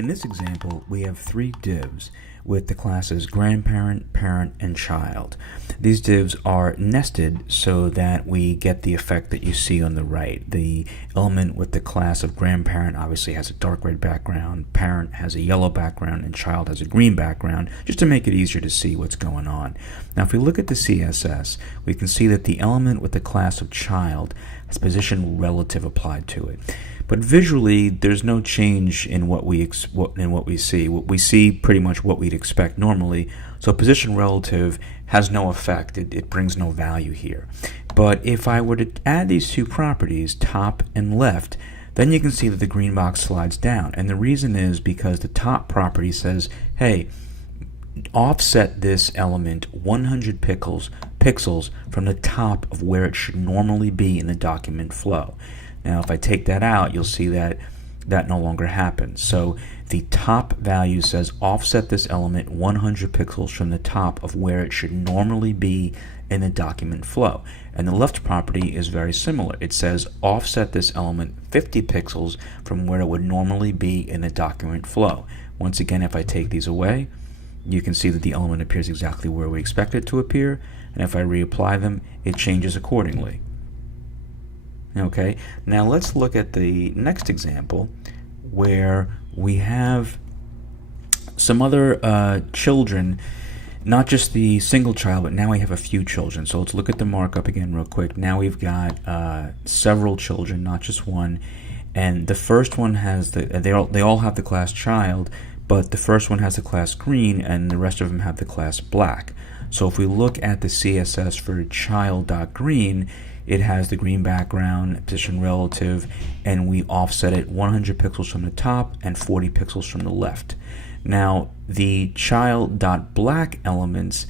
In this example, we have three divs with the classes grandparent, parent, and child. These divs are nested so that we get the effect that you see on the right. The element with the class of grandparent obviously has a dark red background, parent has a yellow background, and child has a green background, just to make it easier to see what's going on. Now if we look at the CSS, we can see that the element with the class of child has position relative applied to it. But visually, there's no change in what we see. We see pretty much what we'd expect normally. So position relative has no effect. It brings no value here. But if I were to add these two properties, top and left, then you can see that the green box slides down. And the reason is because the top property says, hey, offset this element 100 pixels from the top of where it should normally be in the document flow. Now if I take that out, you'll see that that no longer happens. So the top value says offset this element 100 pixels from the top of where it should normally be in the document flow. And the left property is very similar. It says offset this element 50 pixels from where it would normally be in the document flow. Once again, if I take these away, you can see that the element appears exactly where we expect it to appear, and if I reapply them, it changes accordingly. Okay, now let's look at the next example where we have some other children, not just the single child, but now we have a few children. So let's look at the markup again real quick. Now we've got several children, not just one, and the first one has they all have the class child, but the first one has the class green and the rest of them have the class black. So if we look at the CSS for child.green, it has the green background, position relative, and we offset it 100 pixels from the top and 40 pixels from the left. Now the child.black elements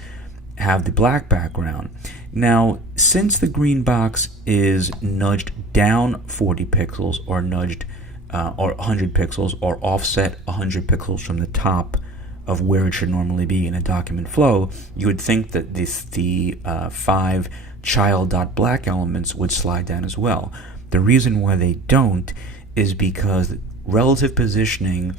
have the black background. Now since the green box is nudged down 40 pixels or nudged or 100 pixels or offset 100 pixels from the top of where it should normally be in a document flow, you would think that the five child.black elements would slide down as well. The reason why they don't is because relative positioning,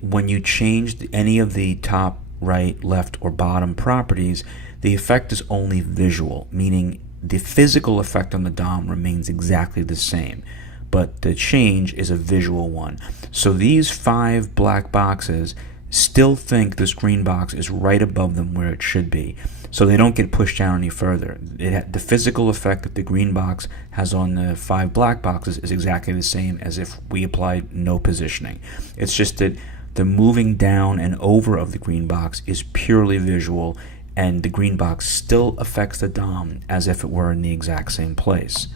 when you change any of the top, right, left, or bottom properties, the effect is only visual, meaning the physical effect on the DOM remains exactly the same, but the change is a visual one. So these five black boxes still think this green box is right above them where it should be, so they don't get pushed down any further. The physical effect that the green box has on the five black boxes is exactly the same as if we applied no positioning. It's just that the moving down and over of the green box is purely visual, and the green box still affects the DOM as if it were in the exact same place.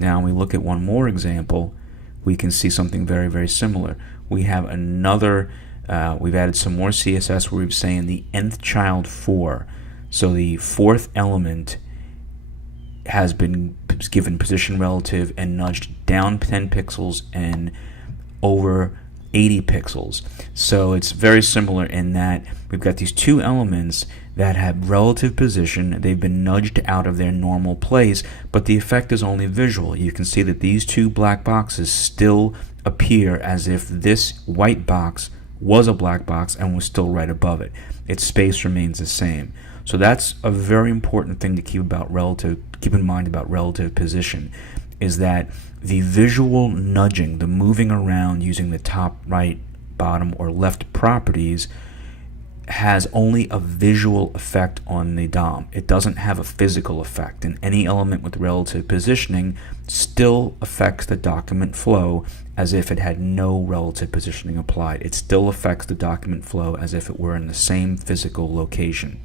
Now when we look at one more example, we can see something very, very similar. We have another we've added some more CSS where we're saying the nth child 4. So the fourth element has been given position relative and nudged down 10 pixels and over 80 pixels. So it's very similar in that we've got these two elements that have relative position. They've been nudged out of their normal place, but the effect is only visual. You can see that these two black boxes still appear as if this white box was a black box and was still right above it. Its space remains the same. So that's a very important thing to keep in mind about relative position, is that the visual nudging, the moving around using the top, right, bottom, or left properties has only a visual effect on the DOM. It doesn't have a physical effect, and any element with relative positioning still affects the document flow as if it had no relative positioning applied. It still affects the document flow as if it were in the same physical location.